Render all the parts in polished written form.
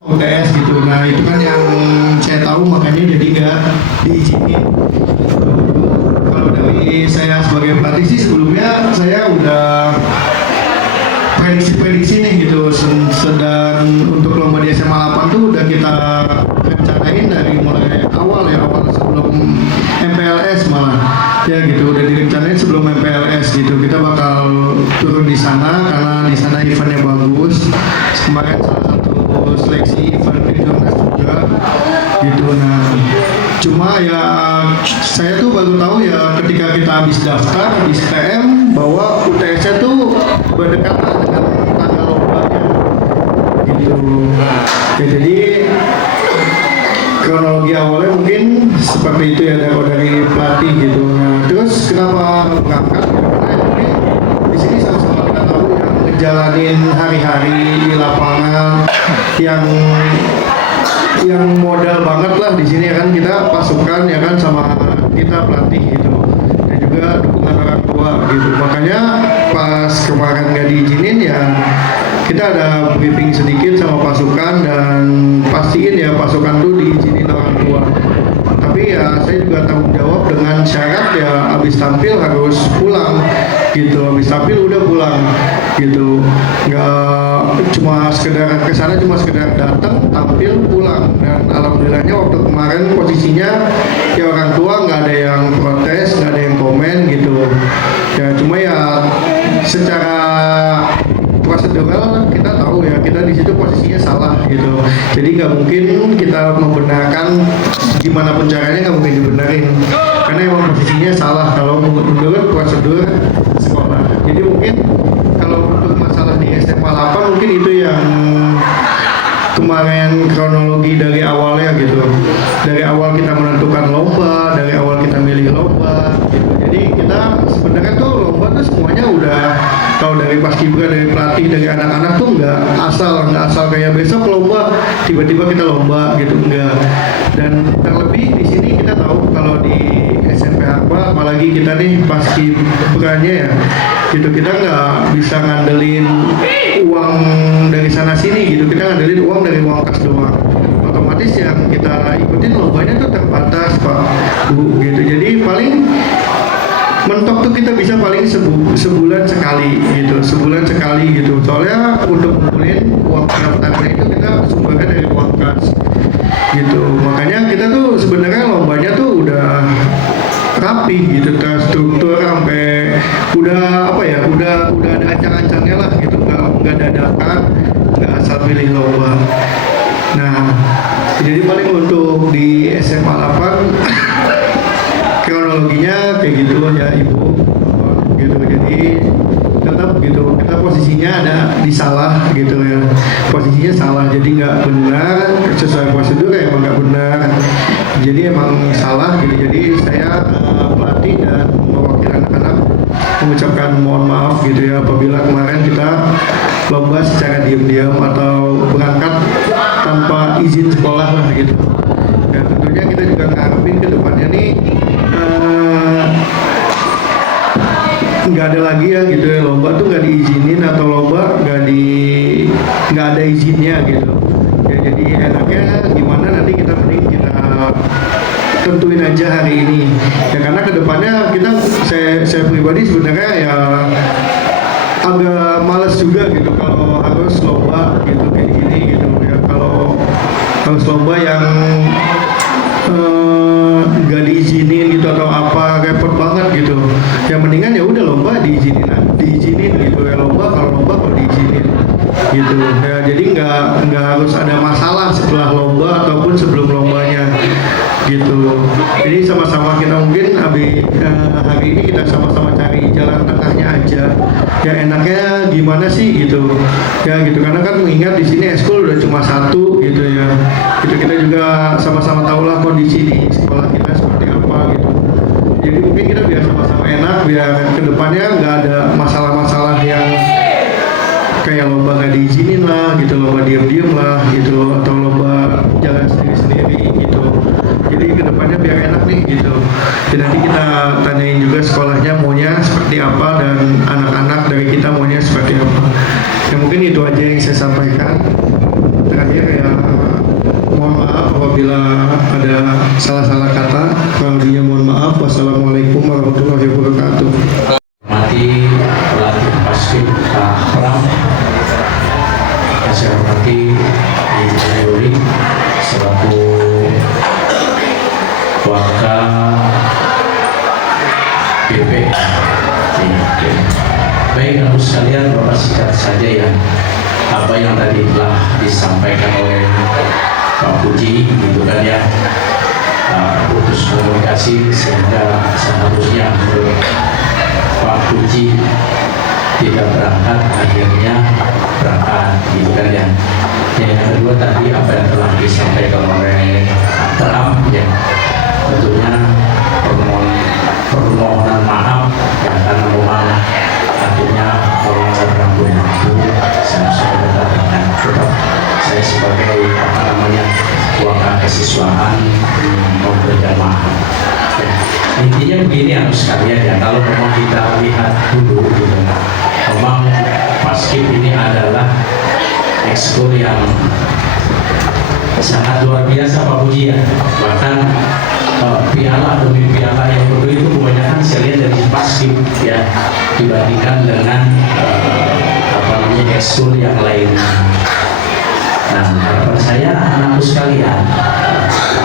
UTS gitu. Nah itu kan yang saya tahu, makanya jadi nggak diizinin. Kalau dari saya sebagai pelatih sih, sebelumnya saya udah prediksi nih gitu, sedang untuk lomba di SMA 8 tuh udah kita rencanain dari mulai awal sebelum MPLS malah ya gitu, udah direncanain sebelum MPLS gitu. Kita bakal turun di sana karena di sana eventnya bagus. Kemarin salah satu seleksi event di Jurnas juga gitu. Nah cuma ya saya tuh baru tahu ya ketika kita habis daftar di STM bahwa UTS-nya tuh berdekatan dengan tanggal lombanya gitu. Ya, jadi kronologi awalnya mungkin seperti itu ya dari pelatih gitu. Nah terus kenapa berangkat? Karena mungkin di sini sama-sama kita tahu yang ngejalanin hari-hari di lapangan yang modal banget lah di sini ya kan, kita pasukan ya kan, sama kita pelatih gitu, dan juga dukungan orang tua gitu. Makanya pas kemarin nggak diizinin ya kita ada briefing sedikit sama pasukan dan pastiin ya pasukan tuh diizinin orang tua. Tapi ya saya juga tanggung jawab dengan syarat ya habis tampil harus pulang gitu, habis tampil udah pulang gitu, nggak cuma sekedar kesana, cuma sekedar datang tampil pulang. Dan alhamdulillahnya waktu kemarin posisinya ya orang tua nggak ada yang protes, nggak ada yang komen gitu ya. Cuma ya secara prosedural kita tahu ya kita di situ posisinya salah gitu, jadi nggak mungkin kita membenarkan gimana pun caranya, nggak mungkin dibenerin karena emang posisinya salah kalau menurut prosedur sekolah. Jadi mungkin kalau untuk masalah di SMA 8 mungkin itu yang kemarin kronologi dari awalnya gitu, dari awal kita menentukan lomba, dari awal kita milih lomba gitu. Jadi kita sebenarnya tuh lomba tuh semuanya udah, kalau dari paskibra, dari pelatih, dari anak-anak tuh nggak asal kayak besok lomba tiba-tiba kita lomba gitu, enggak. Dan terlebih di sini kita tahu kalau di SMP Harpa, apalagi kita nih paskibranya ya gitu, kita nggak bisa ngandelin uang dari sana sini gitu, kita ngandelin uang dari uang kas doang. Otomatis yang kita ikutin lombanya tuh terbatas Pak Bu gitu. Jadi paling mentok tuh kita bisa paling sebulan sekali gitu, soalnya untuk ngumpulin uang pendaftaran itu kita sumbernya dari uang kas gitu. Makanya kita tuh sebenarnya lombanya tuh udah rapi gitu, terstruktur sampai udah apa ya, udah ada ancang-ancangnya lah gitu, nggak dadakan, nggak asal pilih lomba. Nah jadi paling untuk di SMA 8 kronologinya kayak gitu ya Ibu gitu. Jadi tetap gitu kita posisinya ada di salah gitu ya, posisinya salah, jadi nggak benar sesuai prosedur ya, emang nggak benar, jadi emang salah gitu. Jadi saya pelatih dan mewakili anak-anak mengucapkan mohon maaf gitu ya apabila kemarin kita lomba secara diam-diam atau berangkat tanpa izin sekolah lah gitu. Ya tentunya kita juga ngarepin ke depannya nih nggak ada lagi ya gitu ya lomba tuh nggak diizinin, atau lomba nggak ada izinnya gitu ya. Jadi enaknya gimana nanti kita mending kita tentuin aja hari ini ya, karena kedepannya kita saya pribadi sebenarnya ya agak males juga gitu kalau harus lomba gitu kayak gini gitu ya. Kalau harus lomba yang nggak diizinin gitu atau apa, repot banget gitu. Yang mendingan ya udah lomba diizinin gitu ya, lomba kalau diizinin gitu ya. Jadi nggak harus ada masalah setelah lomba ataupun sebelum lombanya gitu. Jadi sama-sama kita mungkin hari ini kita sama-sama cari jalan tengahnya aja. Ya enaknya gimana sih gitu ya gitu, karena kan mengingat di sini eskul udah cuma satu gitu ya. Itu kita juga sama-sama tahu lah kondisi di sekolah kita seperti apa gitu. Jadi mungkin kita biar sama-sama enak, biar kedepannya nggak ada masalah-masalah yang kayak lomba nggak diizinin lah gitu, lomba diam-diam lah gitu, atau lomba jalan sendiri-sendiri gitu. Jadi kedepannya biar enak nih gitu. Dan nanti kita tanyain juga sekolahnya maunya seperti apa dan anak-anak dari kita maunya seperti apa. Ya mungkin itu aja yang saya sampaikan. Terakhir ya salah-salah kata. Kalau dia mohon maaf. Wassalamualaikum warahmatullahi wabarakatuh. Mati pelatih basket Pak Pram, yang saya hormati Ibu Yuri selaku warga BP. Baik, lalu sekalian Bapak singkat saja ya apa yang tadi telah disampaikan oleh Pak Puji, gitu kan ya, putus komunikasi sehingga seharusnya menurut Pak Puji tidak berangkat, akhirnya berangkat, gitu kan ya. Yang kedua tadi apa yang telah disampaikan oleh Trump ya, tentunya permohonan maaf ya, karena memang akhirnya melanggar rambu waktu. Saya sudah katakan tetap saya sebagai warga kesiswaan memberikan maaf ya. Intinya begini harus sekalian ya, kalau memang kita lihat dulu gitu, memang basket ini adalah ekskul yang sangat luar biasa Pak Puji ya. Bahkan piala demi piala yang berdua itu kebanyakan saya lihat dari basket ya, dibandingkan dengan ekskul yang lain. Nah, harapan saya anakku sekalian,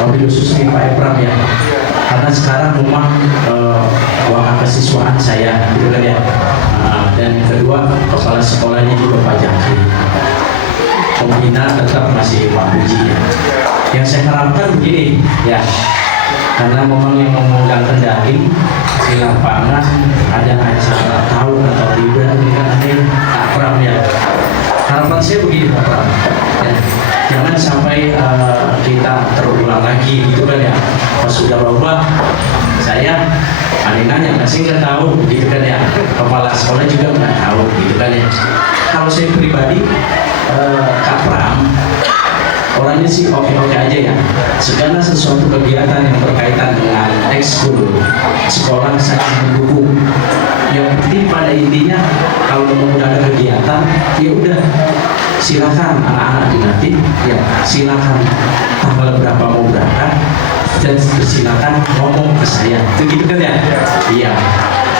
wabil khususnya Pak Epram ya, karena sekarang memang warga kesiswaan saya, gitu kan ya. Dan kedua, kepala sekolahnya juga Pak Jakri. Pembina tetap masih Pak Puji ya. Yang saya harapkan begini ya, karena memang yang memegang kendali di lapangan ada acara tahu atau tidak dengan Pak Pram ya. Harapan saya begini Pak Pram ya, jangan sampai kita terulang lagi, gitu kan ya. Pas sudah lomba saya nanya masih nggak tahu, gitu kan ya. Kepala sekolah juga nggak tahu, gitu kan ya. Kalau saya pribadi Kak Pram orangnya sih oke-oke aja ya. Segala sesuatu kegiatan yang berkaitan dengan ekskul sekolah saya mendukung. Yang penting pada intinya kalau mau ada kegiatan ya udah silakan anak-anak dilatih ya, silakan tanggal berapa mau berangkat dan silakan ngomong ke saya, begitu kan ya? Iya,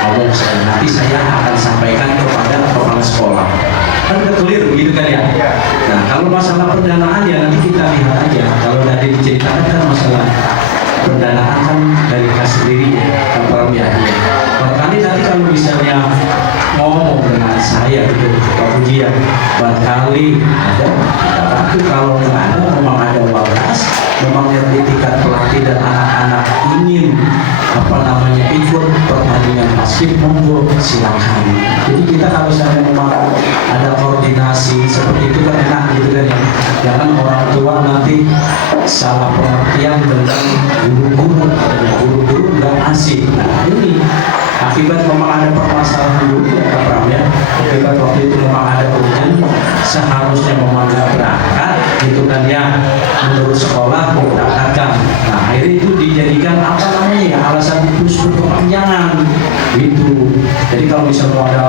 ngomong ke saya, nanti saya akan sampaikan kepada kepala sekolah. Kan udah clear begitu kan ya? Nah, kalau masalah pendanaan ya nanti kita lihat aja. Kalau tadi diceritakan kan masalah pendanaan kan dari kas sendiri ya, kapal ya. Barangkali nanti kalau misalnya ngomong dengan saya gitu, Pak Puji ya, barangkali ada, tapi kalau nggak ada, memang ada waras, memang yang di tingkat pelatih dan anak-anak ingin ikut pertandingan basket, monggo silakan. Jadi kita harus ada memang ada koordinasi seperti itu kan enak, gitu kan ya. Jangan orang tua nanti salah pengertian dengan guru-guru nggak asik. Nah ini akibat memang ada permasalahan dulu ya Kak Pram ya. Akibat waktu itu memang ada ujian, seharusnya memang nggak berangkat, gitu kan ya, menurut sekolah berangkatkan. Nah akhirnya itu dijadikan alasan putus berkepanjangan gitu. Jadi kalau misalnya ada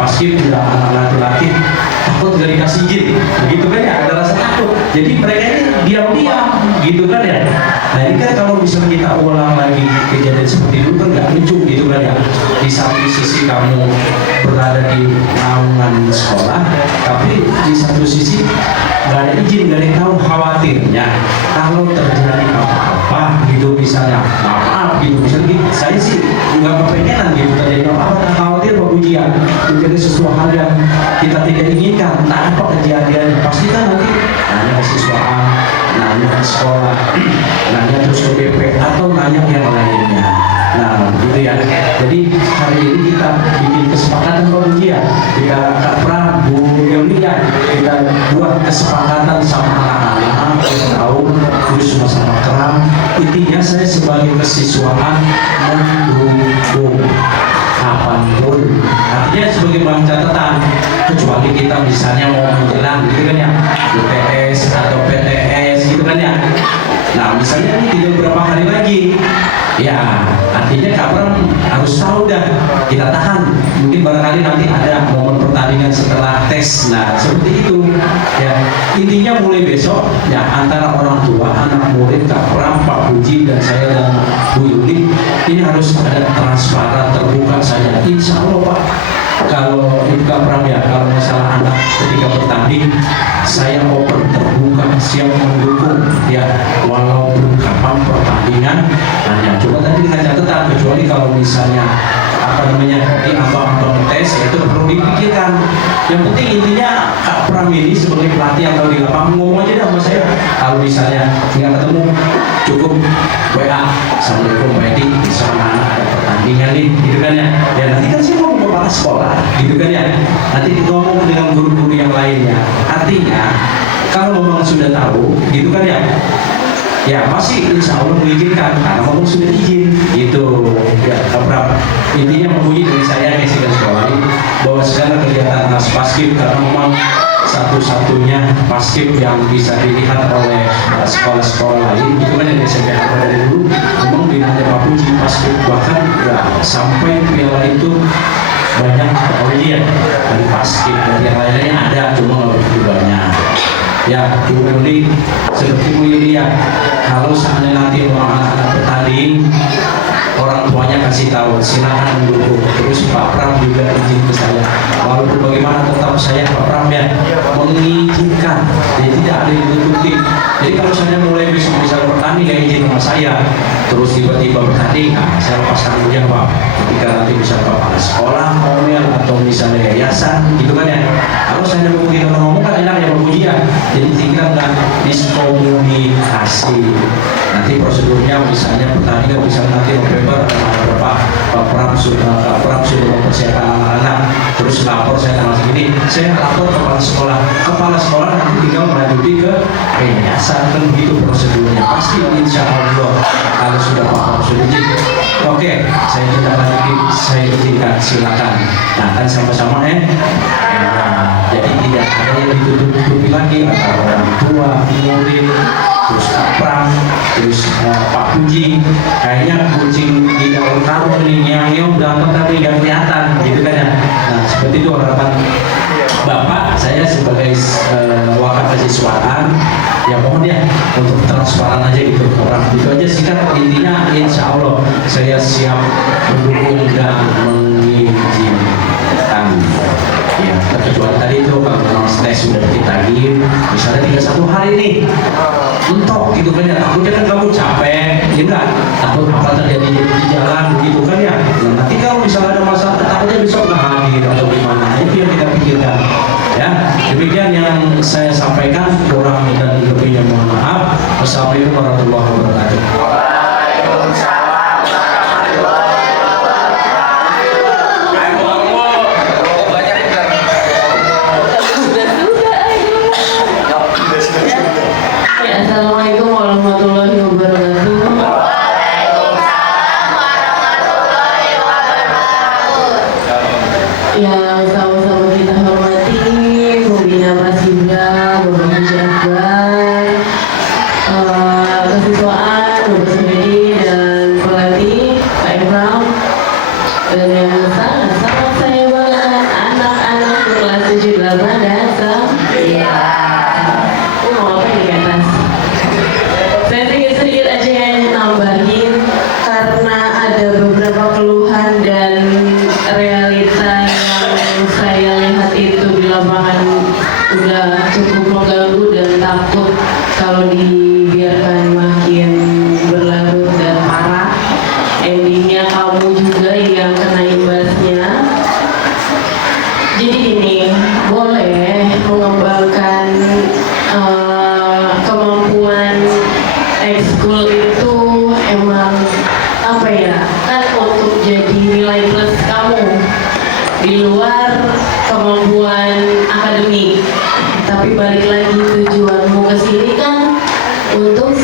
basket tidak anak laki-laki takut gak dikasih izin, begitu kan ya, ada rasa takut. Jadi mereka ini diam-diam, gitu kan ya. Nah ini kan kalau misalnya kita ulang lagi kejadian seperti itu kan nggak lucu, gitu kan ya. Di satu sisi kamu berada di naungan sekolah, tapi di satu sisi nggak ada izin, nggak ada yang tahu. Khawatirnya kalau terjadi apa-apa gitu misalnya, maaf gitu misalnya gitu, saya sih nggak kepengenan gitu terjadi apa-apa. Khawatir Pak Puji ya, menjadi sesuatu hal yang kita tidak inginkan. Nah apa kejadian, pasti kan nanti nanya ke siswaan, nanya ke sekolah, nanya terus ke BP atau nanya yang lainnya. Nah begitu ya. Jadi hari ini kita bikin kesepakatan Pak Puji ya, kita Kak Pram, Bu Yoli ya, kita buat kesepakatan sama anak-anak, kita tahu terus sama Kram. Intinya saya sebagai kesiswaan mendukung kapanpun, artinya sebagai bahan catatan, kecuali kita misalnya mau menjelang gitu kan ya, UTS atau PTS gitu kan ya. Nah misalnya ini tinggal berapa hari lagi ya, artinya Kak Pram harus tahu dah, kita tahan. Mungkin barangkali nanti ada momen pertandingan setelah tes, nah seperti itu ya. Intinya mulai besok ya, antara orang tua, anak murid, Kak Pram, Pak Pak Puji dan saya dan Bu Yuli, ini harus ada transparan, terbuka saja. Insya Allah Pak, kalau Ibu Kapram ya, kalau masalah anak ketika bertanding, saya open, terbuka, siap mendukung ya, walaupun kapan pertandingan. Hanya coba tadi dengan catatan, kecuali kalau misalnya apa namanya di abang-abang tes, itu perlu dipikirkan. Yang penting intinya Kak Pram ini sebagai pelatih atau di lapangan ngomong aja dah sama saya. Kalau misalnya nggak ketemu, cukup WA, Assalamualaikum Pak Edi, sama anak ada pertandingan nih, gitu kan ya. Ya nanti kan saya mau ke kepala sekolah, gitu kan ya. Nanti ngomong dengan guru-guru yang lainnya. Artinya kalau memang sudah tahu, gitu kan ya. Ya pasti insya Allah mengizinkan karena ngomong sudah izin gitu ya. Kapra intinya memuji dari saya yang sedang sekolah bahwa segala kegiatan Nas Paskib, karena memang satu-satunya paskib yang bisa dilihat oleh sekolah-sekolah lain itu kan yang SMP apa dari dulu memang binatang Pak Puji paskib, bahkan ya sampai piala itu banyak ya dari paskib dan yang lainnya ada, cuma nggak begitu banyak. Ya, Bu Yuli, seperti Bu Yuli ya, kalau seandainya nanti anak-anak bertanding, orang tuanya kasih tahu, silakan mendukung. Terus Pak Pram juga izin ke saya. Walaupun bagaimana tetap saya Pak Pram ya mengizinkan, jadi tidak ada yang ditutupi. Jadi kalau saya mulai besok bisa bertanding, ya izin sama saya. Terus tiba-tiba bertanding, nah, saya lepas tanggung jawab. Ketika nanti bisa kepala sekolah, ngomel atau misalnya yayasan, gitu kan ya. Kalau saya mau begitu ngomong kan enak ya Pak Puji ya. Jadi tinggal nggak diskomunikasi. Nanti prosedurnya misalnya pertandingan bisa nanti November ada berapa Pak Pram sudah mempersiapkan anak-anak, terus lapor saya tanggal segini, saya lapor kepala sekolah nanti tinggal melanjuti ke yayasan, kan begitu prosedurnya. Pasti insya Allah kalau sudah Pak Pram sudah izin, oke, saya tidak lanjuti, saya izinkan, silakan. Nah kan sama-sama nah, jadi tidak ada yang ditutup-tutupi lagi antara orang tua, murid, terus Kak Pram, terus Pak Puji. Kayaknya kucing di dalam karung ini yang dapat tapi nggak kelihatan, gitu kan ya. Nah seperti itu harapan Bapak. Saya sebagai wakil kesiswaan ya mohon ya untuk transparan aja gitu orang itu aja sih kan. Intinya insya Allah saya siap mendukung dan mengizinkan ya, terkecuali tadi itu kalau memang tes sudah ditagih misalnya 31 hari nih mentok gitu kan ya, takutnya kan kamu capek ya enggak, takut apa terjadi di jalan begitu kan ya. Nah, nanti kalau misalnya ada masalah takutnya besok nggak hadir atau gimana, itu yang kita pikirkan ya. Demikian yang saya sampaikan, kurang dan lebihnya mohon maaf. Wassalamualaikum warahmatullahi wabarakatuh. Assalamualaikum warahmatullahi wabarakatuh. Ya, sama-sama kita hormati Pembina Paskibra, Bapak Jabar, kesiswaan, Bapak Sumedi dan pelatih Pak Imram, dan yang sangat-sangat saya banggakan anak-anak kelas 7, 8 dan 9. Mau apa di atas? Saya sedikit aja yang nambahin karena ada beberapa keluhan dan realita yang saya lihat itu di lapangan udah cukup mengganggu dan takut kalau dibiarkan makin berlarut dan parah, endingnya kamu juga yang kena imbasnya. Jadi ini boleh mengembangkan kemampuan ekskul itu emang apa ya, kan untuk jadi nilai plus kamu di luar kemampuan akademik, tapi balik lagi tujuanmu ke sini kan untuk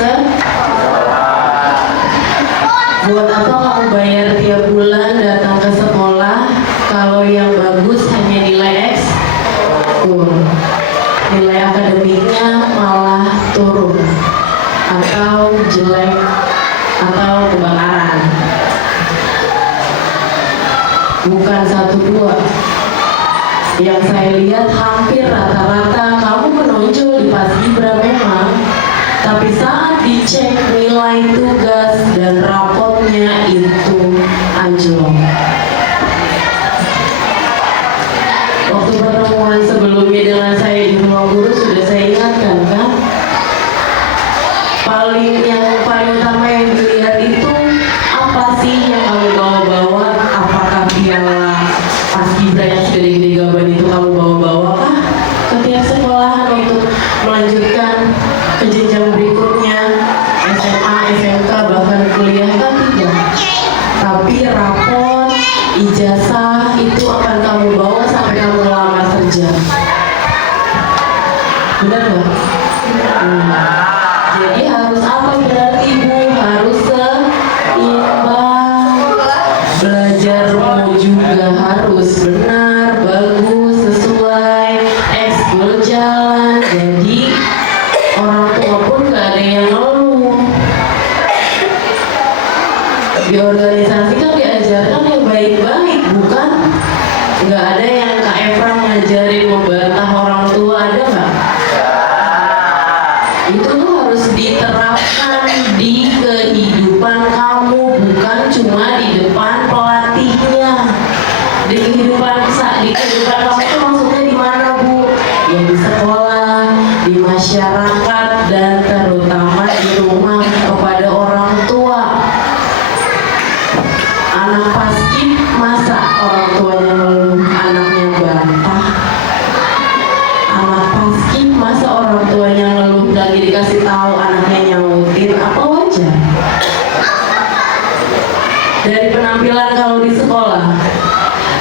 buat apa kamu bayar tiap bulan datang ke sekolah kalau yang bagus hanya nilai ekskul, nilai akademiknya malah turun atau jelek atau kebakaran. Bukan 1-2, yang saya lihat hampir rata-rata kamu menonjol di Paskibra memang, tapi saat dicek nilai tugas dan rapotnya itu anjlok. Waktu pertemuan sebelumnya dengan saya di rumah guru sudah saya ingatkan kan, yang paling utama yang dilihat itu apa sih yang kamu bawa-bawa, apakah piala paskibra yang sudah gede gaban itu kamu bawa-bawa kah ke tiap sekolahan untuk melanjutkan ke jenjang berikutnya, SMA, SMK, bahkan kuliah kan tidak. Tapi rapor, ijazah itu akan kamu bawa sampai kamu melamar kerja. Benar nggak? Jadi harus apa berarti ibu? Harus seimbang. Belajarmu juga harus benar, bagus, sesuai, ekskul jalan. Jadi orang tua pun gak ada yang ngeluh. Di organisasi kan diajarkan yang baik-baik, bukan? Gak ada yang Kak Efra ngajarin membantah orang tua, ada nggak? Itu tuh harus diterapkan di kehidupan kamu, bukan cuma di depan pelatihnya. Di kehidupan kamu itu maksudnya di mana, Bu? Ya di sekolah, di masyarakat, dan terutama di rumah kepada orang tua. Anak paskib masa orang tuanya ngeluh, anaknya bantah. Anak paskib masa orang tuanya ngeluh lagi dikasih tahu anaknya nyautin, apa wajar? Dari penampilan kalau di sekolah,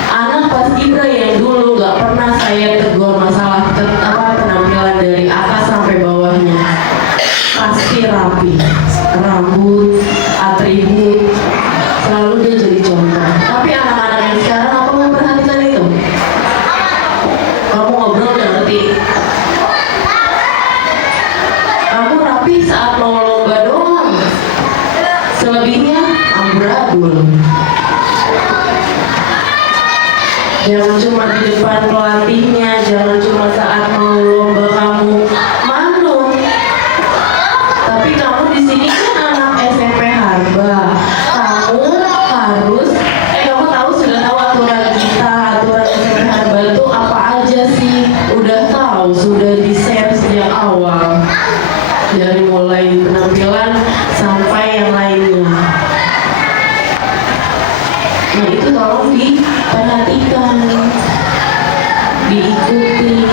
anak paskibra yang dulu gak pernah saya tegur masalah penampilan dari atas sampai bawahnya, pasti rapi, rambut, atribut, selalu dia jadi contoh. Tapi anak-anak yang sekarang apa memperhatikan itu? Kamu ngobrol udah ngerti. Kamu rapi saat mau lomba doang. Selebihnya amburadul. Jangan cuma di depan pelatihnya, jangan cuma saat mau lomba kamu manut. Tapi kamu di sini kan anak SMP Harba. Kamu harus, kamu sudah tahu aturan kita, aturan SMP Harba itu apa aja sih? Udah tahu, sudah di-share sejak awal. Dari mulai penampilan sampai yang lainnya. Nah itu tolong diperhatikan, diikuti.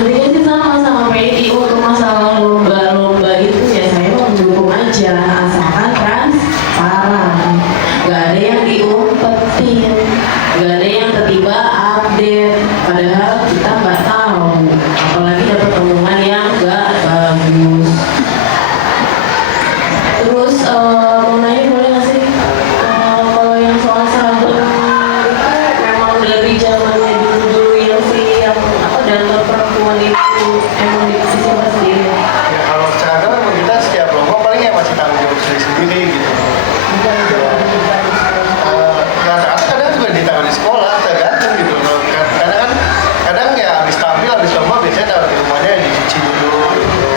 Intinya sih sama PDI untuk masalah lomba-lomba itu ya saya mau mendukung aja, asalkan transparan. Gak ada yang diumpetin, gak ada yang tiba-tiba update, padahal kita nggak tahu. Apalagi dapat omongan yang gak bagus. Terus mau nanya boleh nggak sih? Kalau yang soal seragam itu memang dari zamannya dulu yang dantor perempuan itu emang disimpan sendiri. Ya, kalau seragam memang kita setiap lomba paling ya masih tanggung jawab sendiri gitu. Kadang juga ditaruh di sekolah, tergantung gitu. Kadang ya habis tampil, habis lomba biasanya taruh di rumahnya dicuci dulu gitu.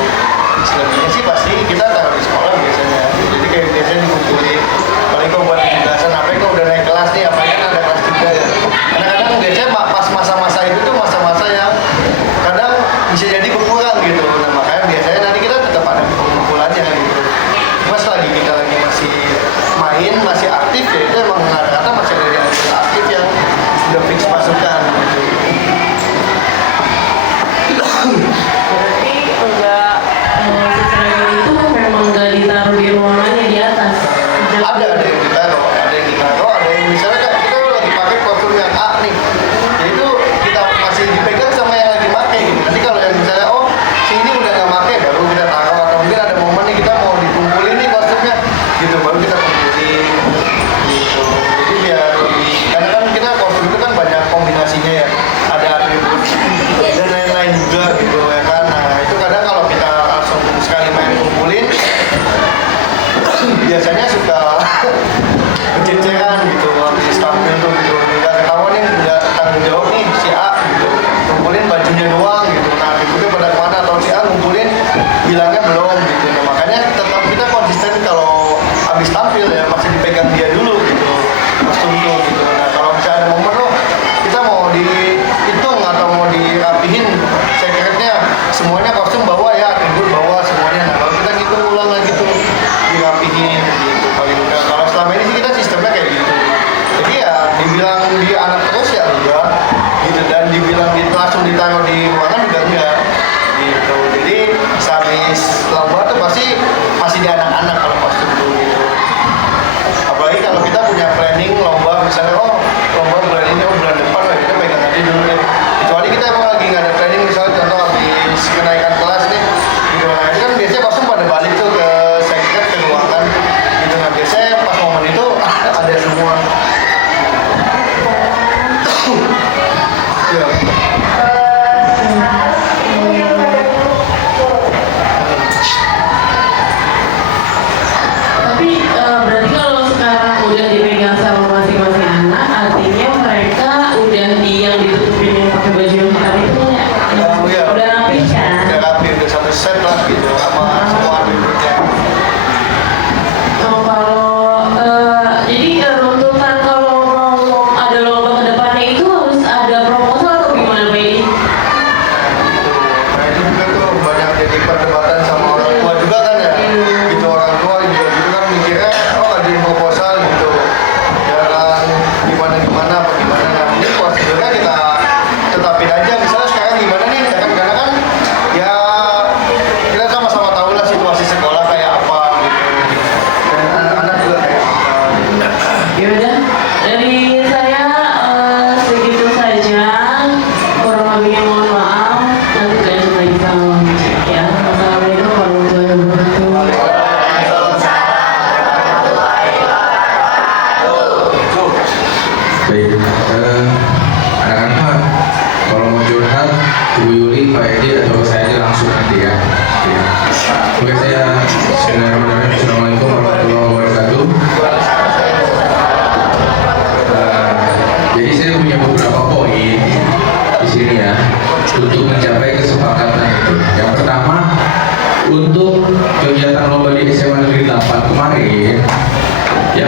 Selebihnya sih pasti kita taruh di sekolah biasanya. Jadi kayak biasanya dikumpulin. Paling kok buat penjelasan apa kok udah naik kelas nih, apa kan ada kelas 3 ya. Kadang-kadang biasanya pas masa-masa itu tuh masa-masa yang kadang bisa jadi berkurang gitu. Nah makanya biasanya nanti kita tetap ada pengumpulannya gitu. Pas lagi kita lagi masih main, masih aktif ya itu emang rata-rata masih ada yang aktif yang udah fix pasukan gitu. Berarti enggak, si seragam itu memang enggak ditaruh di ruangannya di atas. Ada yang ditaruh, ada yang misalnya kan kita lagi pakai kostum yang A nih, ya itu kita masih dipegang sama yang lagi pakai gitu. Nanti kalau yang misalnya si ini udah nggak pakai baru kita taruh, atau mungkin ada momen nih kita mau dikumpulin nih kostumnya gitu baru kita kumpulin gitu. Jadi biar lebih, karena kan kita kostum itu kan banyak kombinasinya ya, ada atribut dan lain-lain juga gitu ya kan. Nah itu kadang kalau kita langsung sekali main kumpulin biasanya suka kececeran gitu habis tampil tuh gitu, udah ketahuan nih udah tanggung jawab nih si A gitu ngumpulin bajunya doang gitu. Nah atributnya pada kemana, atau si A ngumpulin bilangnya belum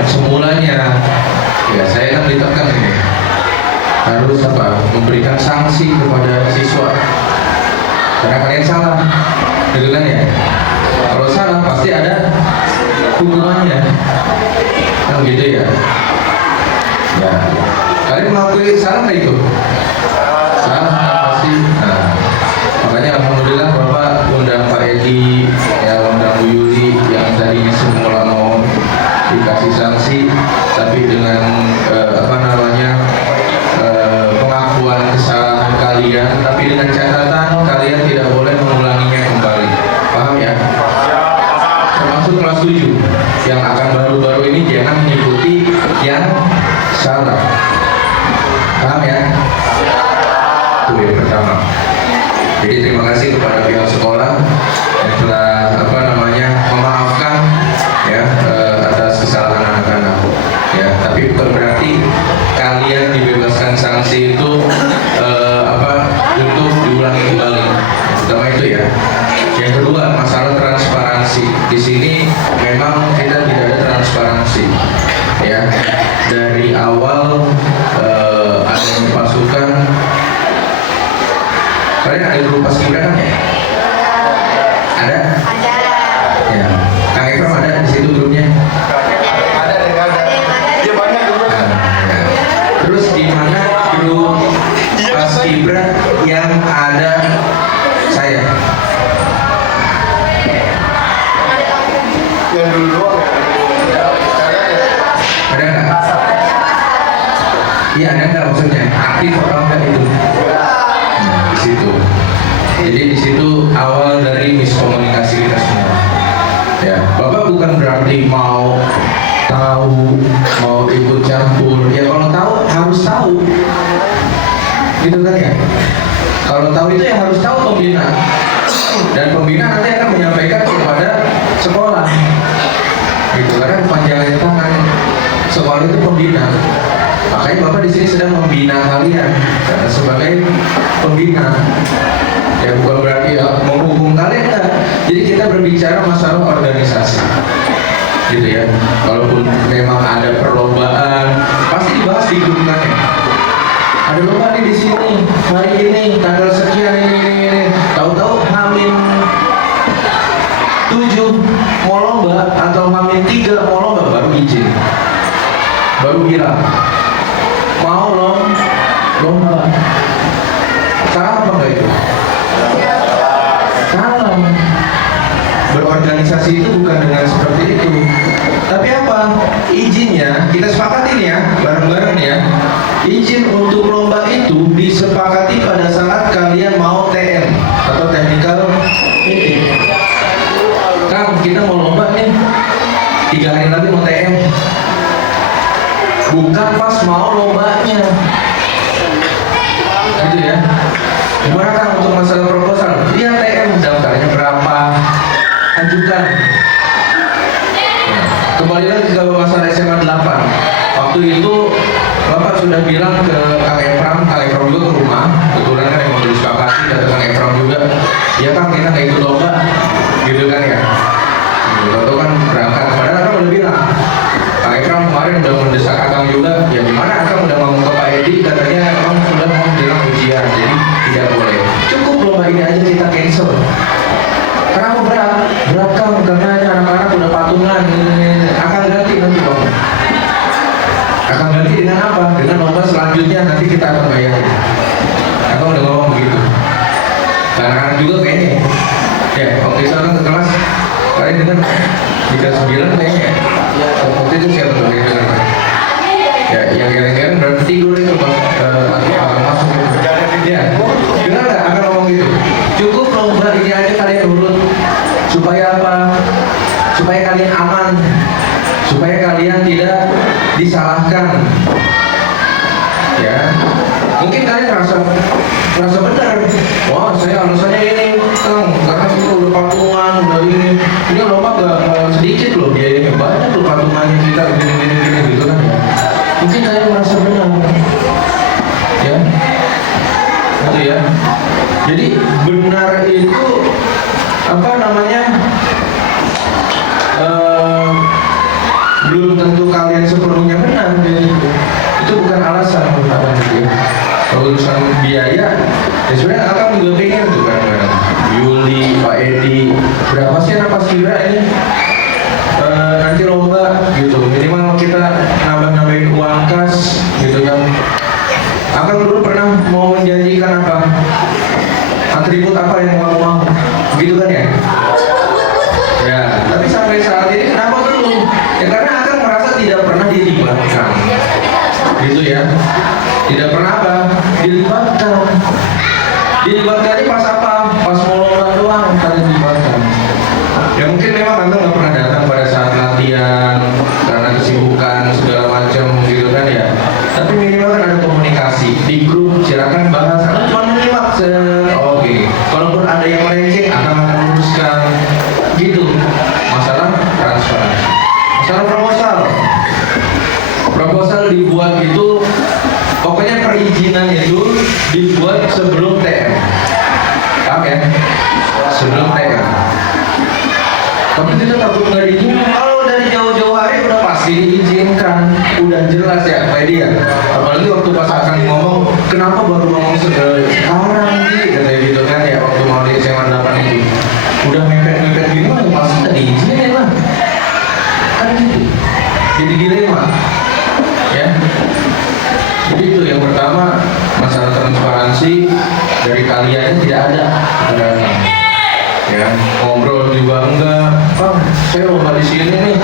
semulanya ya saya kan ditekan ini harus memberikan sanksi kepada siswa karena kalian salah, gitu kan ya. Kalau salah pasti ada hukumannya, kan gitu ya. Ya, kalian mengakui salah nggak itu? Salah pasti. Nah, makanya alhamdulillah Bapak undang Pak Edi, ya undang Bu Yuli yang tadinya semula mau dikasih sanksi, tapi dengan pengakuan kesalahan kalian, tapi dengan catatan kalian tidak boleh mengulanginya kembali. Paham ya? Termasuk kelas 7 yang akan baru-baru ini jangan mengikuti yang salah. Paham ya? Itu yang pertama. Jadi terima kasih kepada pihak sekolah yang telah memaafkan ya atas kesalahan anak-anak. Ya, tapi bukan berarti kalian dibebaskan sanksi itu untuk diulangi kembali. Pertama itu ya. Yang kedua, masalah transparansi. Di sini memang kita tidak ada transparansi. Ya, dari awal ada pasukan. Kalian ada grup paskibra kan ya? Ada? Ada. Ya. Kang Ekram ada di situ grupnya? Ada. Dia banyak grupnya. Terus di mana grup paskibra yang ada saya? Yang dulu doang ya? Ada nggak? Iya ada nggak maksudnya? Aktif atau enggak itu? Di situ. Jadi di situ awal dari miskomunikasi kita semua. Ya, Bapak bukan berarti mau tahu, mau ikut campur. Ya kalau tahu harus tahu. Gitu kan ya? Kalau tahu itu ya harus tahu pembina. Dan pembina nanti akan menyampaikan kepada sekolah. Gitu karena panjangan tangan sekolah itu pembina. Makanya Bapak di sini sedang membina kalian karena sebagai pembina. Ya bukan berarti ya menghukum kalian enggak. Jadi kita berbicara masalah organisasi. Gitu ya. Kalaupun memang ada perlombaan, pasti dibahas di grup kan ya. Ada lomba nih di sini, hari ini tanggal sekian ini. Tahu-tahu Hamin 7 mau lomba atau Hamin 3 mau lomba baru izin. Baru bilang mau lomba. Salah apa enggak itu? Salah. Berorganisasi itu bukan dengan seperti itu. Tapi apa? Izinnya kita sepakatin ya, bareng-bareng ya. Izin untuk lomba itu disepakati pada saat kalian mau TM atau technical meeting. Kang, kita mau lomba nih. 3 hari lagi mau TM. Bukan pas mau lombanya. Gitu ya. Gimana kan untuk masalah proposal? Dia TM daftarnya berapa? Ajukan. Kembali lagi ke masalah SMA 8. Waktu itu Bapak sudah bilang ke Kang Ekram juga ke rumah. Kebetulan kan yang mau disepakati kata Kang Ekram juga. Ya Kang, kita nggak ikut lomba, gitu kan ya. Itu kan berangkat. Padahal Akang udah bilang. Kang Ekram kemarin udah mendesak Akang juga. Ya gimana Akang udah ngomong ke Pak Edi, katanya Akang sudah mau bilang ujian, jadi tidak boleh. Cukup lomba ini aja kita cancel. Kenapa berat Kang? Karena anak-anak udah patungan. Akan ganti nanti Bang. Akan ganti dengan apa? Dengan lomba selanjutnya nanti kita akan bayar. Aku udah ngomong begitu. Anak-anak juga kayaknya. Ya, waktu itu kan ke kelas. Kalian dengar di kelas 9 kayaknya. Waktu itu siapa tuh yang dengar? Ya, yang kira-kira berarti tidur itu Bang. Masuk gitu. Ya, dengar nggak? Akan ngomong gitu. Cukup lomba ini aja kalian urut. Supaya apa? Supaya kalian aman. Supaya kalian tidak disalahkan. Ya, mungkin kalian merasa benar. Wah, saya alasannya ini, Kang, karena kita udah patungan, udah ini lomba gak sedikit loh biayanya, banyak loh patungannya kita gini gitu kan ya. Mungkin kalian merasa benar. Ya, gitu ya. Jadi benar itu apa namanya? Belum tentu kalian berapa sih anak paskibra ini nanti lomba gitu, minimal kita nambah-nambahin uang kas gitu kan. Akang dulu pernah mau menjanjikan apa, atribut apa yang mau gitu kan ya. Ya, tapi sampai saat ini kenapa belum? Ya karena Akang merasa tidak pernah dilibatkan, gitu ya. Tidak pernah apa? Dilibatkan. Dilibatkannya pas apa? Pas mau lomba doang, tadi dilibatkan. Ya mungkin memang Akang nggak pernah datang pada saat latihan karena kesibukan segala macam gitu kan ya. Tapi minimal kan ada komunikasi di grup, silakan bahas. Karena cuma menyimak. Oke. Kalaupun ada yang melenceng, akan luruskan. Gitu. Masalah transparansi. Masalah proposal. Proposal dibuat itu, pokoknya perizinan itu dibuat sebelum TM. Paham ya? Sebelum TM. Tapi kita takut nggak diizinkan. Kalau dari jauh-jauh hari udah pasti diizinkan, udah jelas ya, Pak Edi ya. Apalagi waktu pas akan ngomong, kenapa baru ngomong sekarang sih, kayak gitu kan ya, waktu mau di SMA 8 itu. Udah mepet-mepet gini mah, pasti nggak diizinin lah. Kan gitu. Jadi dilema, ya. Jadi itu yang pertama, masalah transparansi dari kalian tidak ada. Ya, ngobrol juga enggak. Bang, saya lomba di sini nih.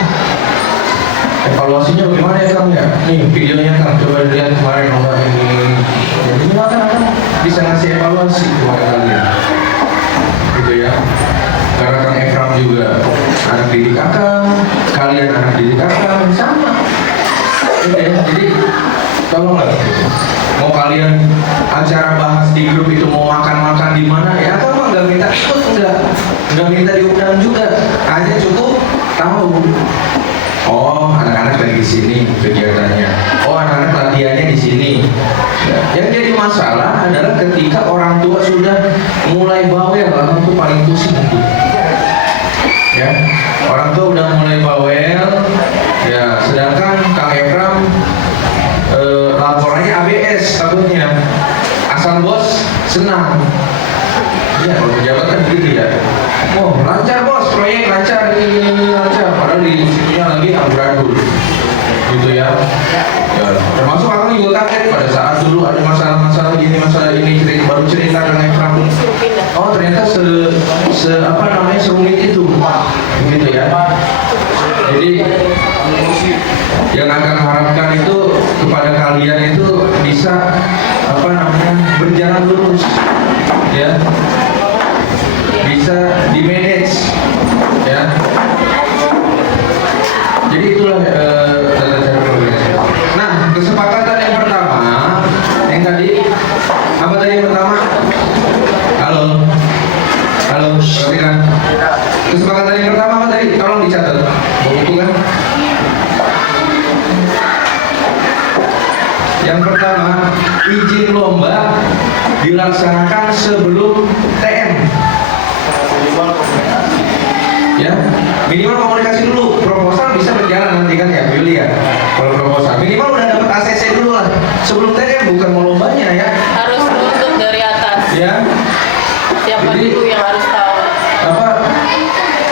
Evaluasinya bagaimana ya Kang ya? Nih videonya Kang, coba lihat kemarin lomba ini. Jadi kan bisa ngasih evaluasi kepada kalian. Gitu ya. Karena Kang Ekram juga anak didik Akang, kalian anak didik Akang, sama. Gitu ya. Jadi tolonglah. Mau kalian acara bahas di grup itu mau makan-makan di mana ya, Akang mah nggak minta ikut, nggak minta diundang juga, hanya cukup tahu. Oh, anak-anak lagi di sini kegiatannya. Oh, anak-anak latihannya di sini. Ya. Yang jadi masalah adalah ketika orang tua sudah mulai bawel, orang tua paling pusing itu. Ya, orang tua udah mulai bawel. Ya, sedangkan Kang Ekram laporannya ABS takutnya. Asal bos senang. Ya, kalau pejabat kan begitu ya. Oh, lancar bos, proyek lancar, ini lancar. Padahal di situnya lagi amburadul. Gitu ya. Ya, termasuk aku juga kaget pada saat dulu ada masalah-masalah ini, baru cerita dengan Ekram. Oh, ternyata apa namanya serumit itu. Gitu ya. Jadi yang akan harapkan itu kepada kalian itu bisa apa namanya berjalan lurus, ya, bisa di manage, ya. Jadi itulah tata cara progresnya. Nah, kesepakatan yang pertama, yang tadi apa tadi yang pertama? Halo, perhatikan. Kesepakatan yang pertama apa tadi? Tolong dicatat. Buku kan? Yang pertama, izin lomba dilaksanakan sebelum TM. Ya, minimal komunikasi dulu. Proposal bisa berjalan nanti kan ya, Billy ya. Kalau proposal minimal udah dapat ACC dulu lah sebelum TM, bukan mau lombanya ya. Harus nuntut dari atas. Ya. Siapa Jadi, dulu yang harus tahu? Apa?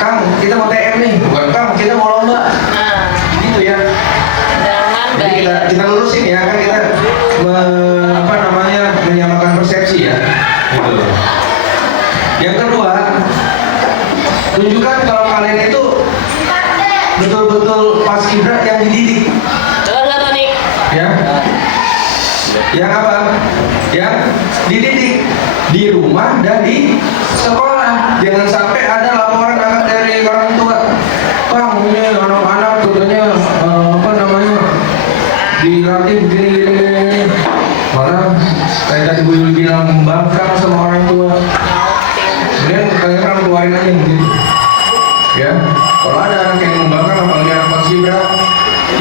Kang, kita mau TM nih, bukan Kang, kita mau lomba. Nah, Gitu ya. jangan Jadi baik. kita lurusin ya, kan kita menyamakan persepsi ya, gitu loh. Yang kedua, tunjukkan kalau kalian itu betul-betul paskibra yang dididik, Dengar nggak Tony? ya. Yang apa? Yang dididik di rumah dan di sekolah. Jangan sampai ada laporan dari orang tua, Bang, ini anak-anak katanya apa namanya dilatih begini. Malah kayak tadi Bu Yuli bilang membangkang sama orang tua. Kemudian kalian orang keluarin aja gitu. Ya, kalau ada anak yang membangkang apalagi anak paskibra,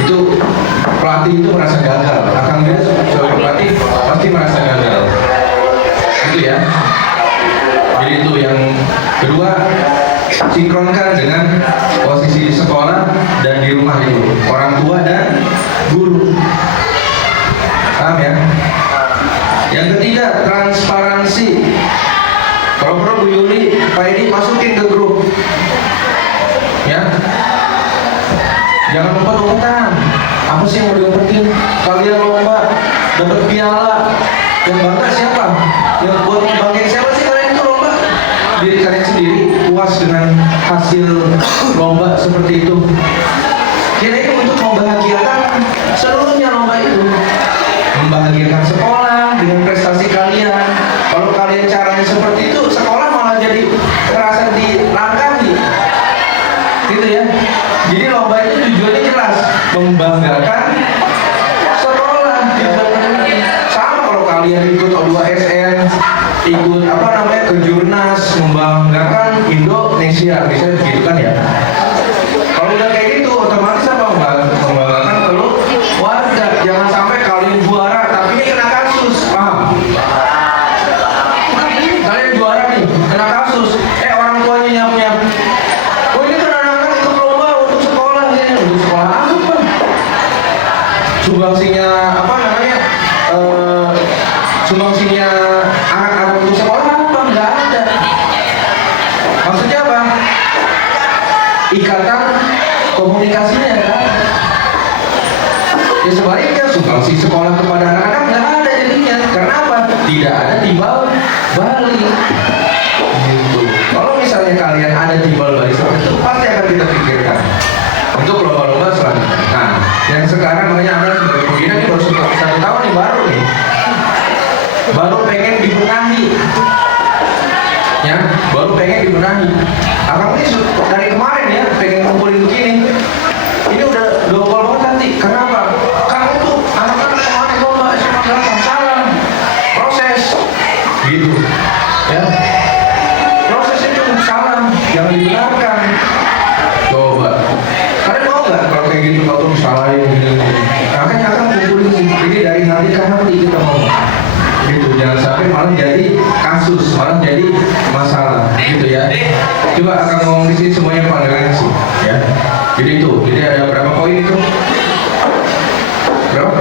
itu pelatih itu merasa gagal. Akan dia sebagai pelatih pasti merasa gagal. Itu ya. Jadi itu yang kedua, sinkronkan dengan posisi di sekolah dan di rumah itu, orang tua dan guru. Paham ya? Yang ketiga, transparansi. Kalau perlu Bu Yuli, Pak Edi masukin ke grup Yang bangga siapa? Yang buat ngebanggain siapa sih kalian itu lomba? Diri kalian sendiri puas dengan hasil lomba seperti itu. Kira itu untuk membahagiakan seluruhnya lomba itu. Membahagiakan sekolah dengan prestasi kalian. Kalau kalian caranya seperti itu, sekolah malah jadi terasa dilangkahi. Gitu ya. Jadi lomba itu tujuannya jelas, membanggakan sekolah. Sama kalau kalian ikut O2SN, ikut apa namanya kejurnas, membanggakan Indonesia, bisa begitu kan ya? Kalau udah kayak gitu, otomatis apa membanggakan kalau warga. Jangan sampai kalian juara, tapi ini kena kasus, paham? Kalian juara nih, kena kasus. Orang tuanya nyam-nyam. Oh ini kan anak-anak ikut lomba untuk sekolah ya, untuk sekolah apa? Sumbangsinya apa namanya? Sumbangsinya anak-anak untuk sekolah apa? Nggak ada. Maksudnya apa? Ikatan komunikasinya kan? Ya sebaliknya sumbangsi sekolah kepada anak-anak nggak ada jadinya. Karena apa? Tidak ada timbal balik. Gitu. Kalau misalnya kalian ada timbal balik seperti itu, pasti akan kita pikirkan untuk lomba-lomba selanjutnya. Nah, yang sekarang makanya Anda sebagai pembina ini baru 1 tahun nih, baru pengen dibenahi, ya, baru pengen dibenahi. Akang ini dari kemarin ya pengen ngumpulin begini. Ini udah double banget nanti. Kenapa? Karena itu anak-anak kemarin lomba SMA 8 salah proses, gitu, ya. Proses itu salah, jangan dibenarkan. Coba, kalian mau nggak kalau kayak gitu kalau disalahin gitu? Makanya akan kumpulin ini dari hati ke hati kita mau. Gitu, jangan sampai malah jadi kasus, malah jadi masalah, gitu ya. Coba akan ngomong di sini semuanya pandangan sih, ya. Jadi itu, jadi ada berapa poin itu? Berapa?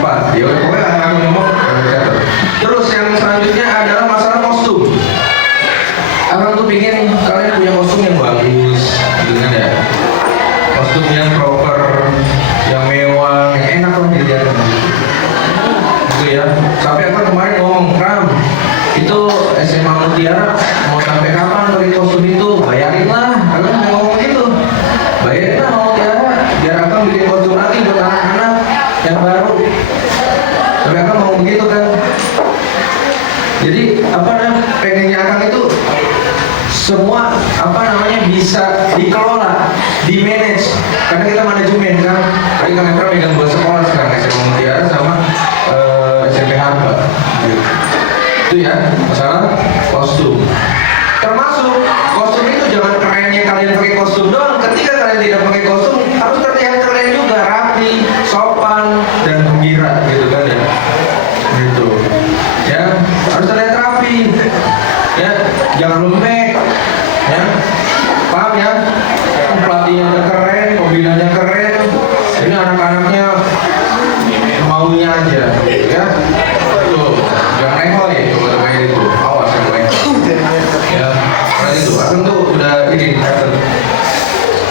4. Ya udah pokoknya akan ngomong. Terus yang selanjutnya adalah masalah kostum. Akan tuh pengen kalian punya kostum yang bagus, gitu kan ya. Kostum yang proper, yang mewah, yang enak lah dilihat. Gitu ya. Sampai aku kemarin ngomong, Ram, itu SMA Mutiara mau sampai kapan pakai kostum itu? Bayarin lah. Aku ngomong gitu. Bayarin lah mau Mutiara, biar aku bikin kostum lagi buat anak-anak yang baru. Sampai aku ngomong gitu kan. Jadi apa namanya pengennya Akang itu semua apa namanya bisa dikelola, di manage. Karena kita manajemen kan. Tadi Kang Efra megang 2 sekolah sekarang, SMA Mutiara sama SMP Harba. Itu ya masalah kostum. Termasuk kostum itu jangan kerennya kalian pakai kostum doang. Ketika kalian tidak pakai kostum harus terlihat keren juga, rapi, sopan dan gembira, gitu kan ya. Gitu. Ya harus terlihat rapi. Ya jangan lembek. Ya paham ya? Pelatihnya udah keren, pembinanya keren. Ini anak-anaknya maunya aja, ya. Tuh, jangan rengol ya, coba itu. Awas ya, ya. Nah itu, Akang tuh udah ini,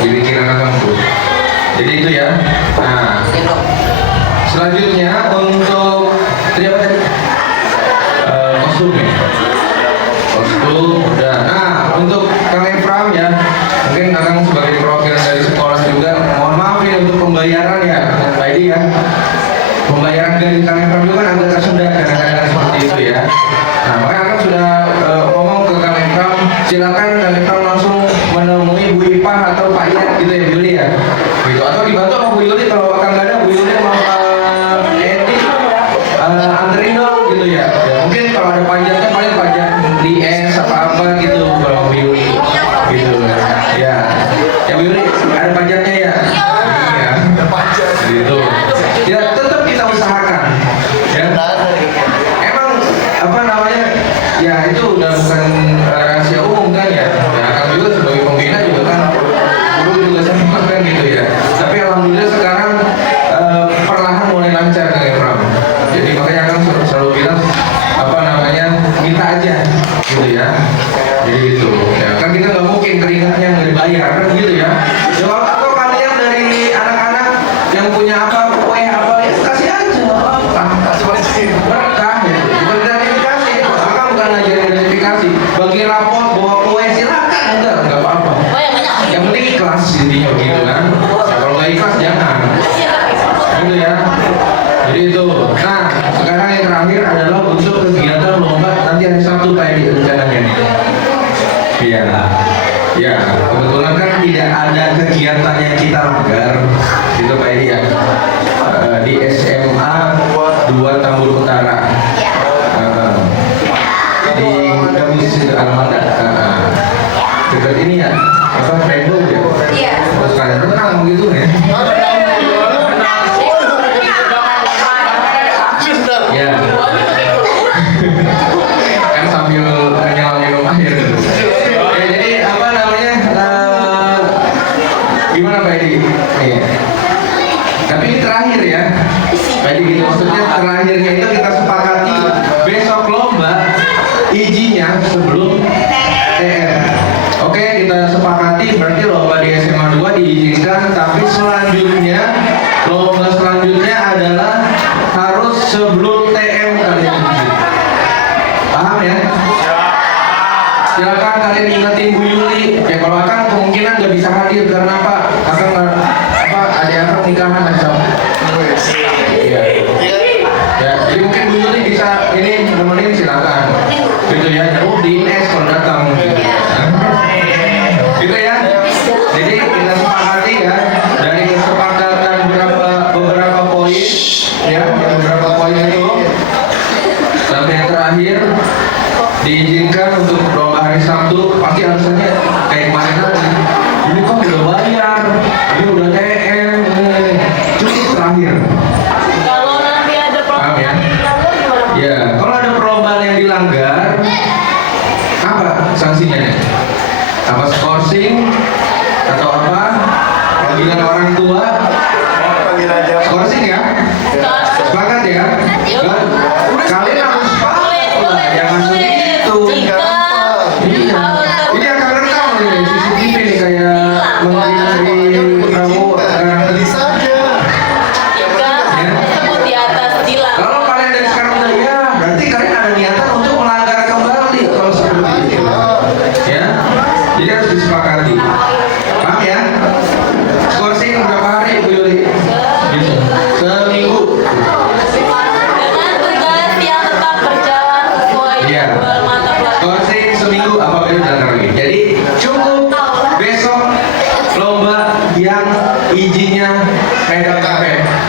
di pikiran Akang tuh. Jadi itu ya. Nah, selanjutnya untuk apa tadi? Kostum ya. Kostum udah. Nah, untuk Kang Efram ya, mungkin Akang sebagai perwakilan dari sekolah juga, mohon maaf nih untuk pembayaran ya, Pak Edi ya. Pembayaran dari Kang Efram juga kan agak tersendat kadang-kadang seperti itu ya. Nah, makanya Akang sudah ngomong ke Kang Efram, silakan Kang Efram langsung menemui Bu Ipah atau Pak Ian gitu ya, Bu Yuli ya. Gitu. Atau dibantu sama Bu Yuli kalau Akang nggak ada, Bu Yuli sama Edi anterin dong gitu ya. Ya. Mungkin kalau ada pajaknya paling pajak di apa gitu kalau Bu Yuli gitu ya. Ya Bu Yuli ada pajaknya ya. Iya. Gitu. Ya tetap kita usahakan. Ya. Emang apa namanya? Ya itu udah bukan rahasia umum kan ya. Ya Akang juga sebagai pembina juga kan dulu juga sama kan gitu ya. Tapi alhamdulillah sekarang Ya, kebetulan kan tidak ada kegiatan yang kita langgar, gitu Pak Edi ya. Di SMA 2 Tambun Utara. Di kampus Almada. Dekat ini ya, apa Rainbow ya? Iya. Terus kalian tenang gitu ya. Ya. Kan sambil nyelam minum air. Ya, jadi apa namanya? Gimana Pak Edi? Iya. Tapi ini terakhir ya. Pak Edi gitu maksudnya terakhirnya itu kita sepakati besok lomba izinnya sebelum TM. Oke, kita sepakati berarti lomba di SMA 2 diizinkan, tapi selanjutnya lomba selanjutnya adalah harus sebelum TM kalian izin. Paham ya? Silakan kalian ingetin Bu Yuli. Ya kalau akan kemungkinan nggak bisa hadir karena apa? Akan ada akan nikahan aja. Iya. Ya, jadi mungkin Bu Yuli bisa ini nemenin silakan. Gitu ya. Jauh di INES kalau datang. Gitu ya. Jadi kita sepakati ya dari kesepakatan beberapa poin ya, beberapa poin itu sampai yang terakhir diizinkan untuk lomba hari Sabtu. Pasti alasannya kayak kemarin tadi, ini kok udah bayar, ini udah TM, cukup terakhir. Kalau nanti ada Paham ya? Ya, kalau ada perlombaan yang dilanggar, apa sanksinya? Apa skorsing atau apa? Panggilan orang tua? Skorsing ya? Sepakat ya? Kalian harus paham lah, jangan segitu. Iya. Ini akan rekam nih, CCTV nih kayak Menteri Prabowo. sebut di atas tilang. Kalau kalian dari sekarang udah ya, berarti kalian ada niatan untuk melanggar kembali kalau seperti itu. Ya, jadi harus disepakati. Paham ya? Skorsing berapa hari Bu Yuli? Seminggu. Dengan tugas yang tetap berjalan sesuai Iya. jadwal mata pelajaran. Skorsing seminggu apa itu datang lagi. Jadi cukup besok lomba yang izinnya pegang KP.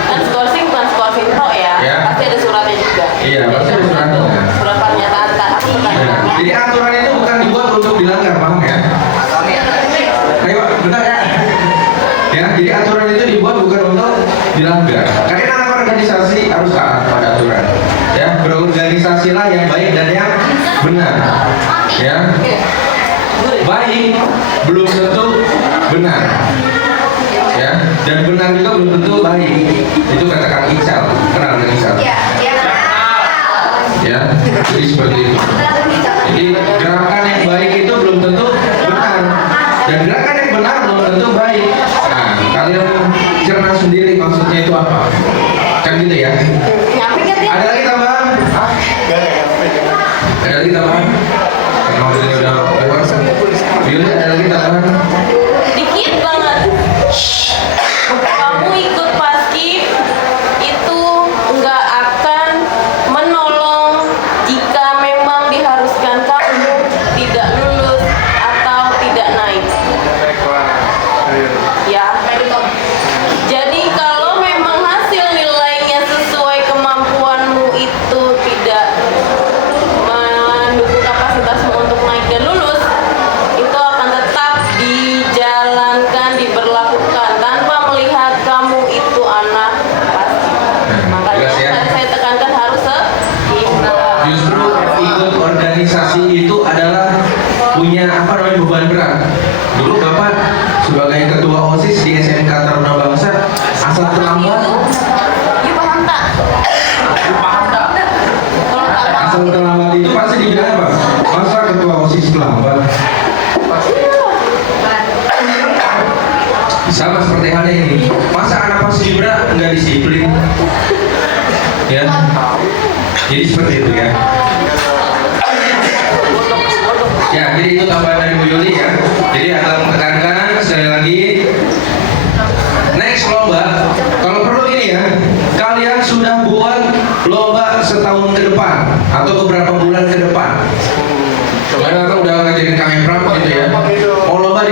Kan skorsing bukan skorsing pro ya. Ya. Pasti ada suratnya juga. Iya, pasti ada suratnya. Surat pernyataan tak. Ya, jadi aturan itu bukan dibuat untuk dilanggar, paham ya? Ayo, bentar ya. Ya, jadi aturan itu dibuat bukan untuk dilanggar. Kalian anak organisasi harus taat pada aturan. Ya, berorganisasilah yang baik dan yang benar. Ya, baik belum tentu benar. Ya, dan benar juga belum tentu baik. Itu katakan Ical, kenal dengan Ical. Ya, jadi seperti itu. Jadi gerakan yang baik itu belum tentu benar, dan gerakan yang benar belum tentu baik. Nah, kalian cerna sendiri maksudnya itu apa? Kan gitu ya. Ada lagi tambahan? Ada lagi tambahan? Kalau ini udah lewat, Yuli ada lagi tambahan? Dikit banget. Kamu ikut paskib itu nggak akan menolong jika memang diharuskan kamu tidak lulus atau tidak naik. Ya. Jadi kalau memang hasil nilainya sesuai kemampuanmu itu tidak mendukung kapasitasmu untuk naik dan lulus, itu akan tetap dijalankan, diberlakukan tanpa melihat kamu itu anak pasti. Makanya Jelas ya? tadi saya tekankan harus seimbang. Justru ikut organisasi itu adalah punya apa namanya beban berat. Dulu Bapak sebagai ketua OSIS di SMK Taruna Bangsa asal terlambat, You paham tak? Kalau tak paham, asal terlambat itu pasti dibilang apa? Masa ketua OSIS terlambat? Sama seperti halnya ini. Masa anak paskibra nggak disiplin? Ya. Jadi seperti itu ya. Ya, jadi itu tambahan dari Bu Yuli ya. Jadi akan menekankan sekali lagi. Next lomba, kalau perlu ini ya, kalian sudah buat lomba setahun ke depan atau beberapa bulan ke depan. Kemarin aku udah ngajarin Kang Epram gitu ya. Mau lomba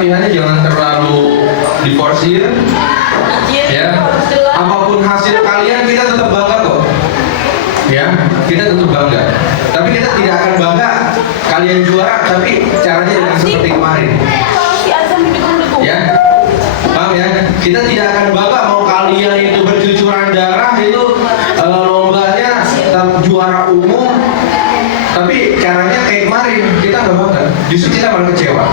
latihannya jangan terlalu diforsir. Ya, apapun hasil kalian kita tetap bangga kok. Ya, kita tetap bangga. Tapi kita tidak akan bangga kalian juara, tapi caranya dengan seperti kemarin. Ya, paham ya? Kita tidak akan bangga mau kalian itu bercucuran darah itu lombanya juara umum, tapi caranya kayak kemarin kita nggak bangga. Justru kita malah kecewa.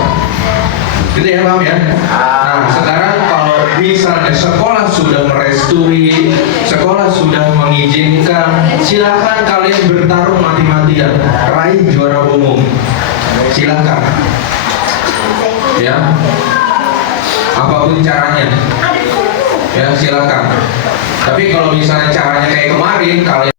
Gitu ya, paham ya? Nah, sekarang kalau misalnya sekolah sudah merestui, sekolah sudah mengizinkan, silakan kalian bertarung mati-matian, raih juara umum. Silakan. Ya. Apapun caranya. Ya, silakan. Tapi kalau misalnya caranya kayak kemarin, kalian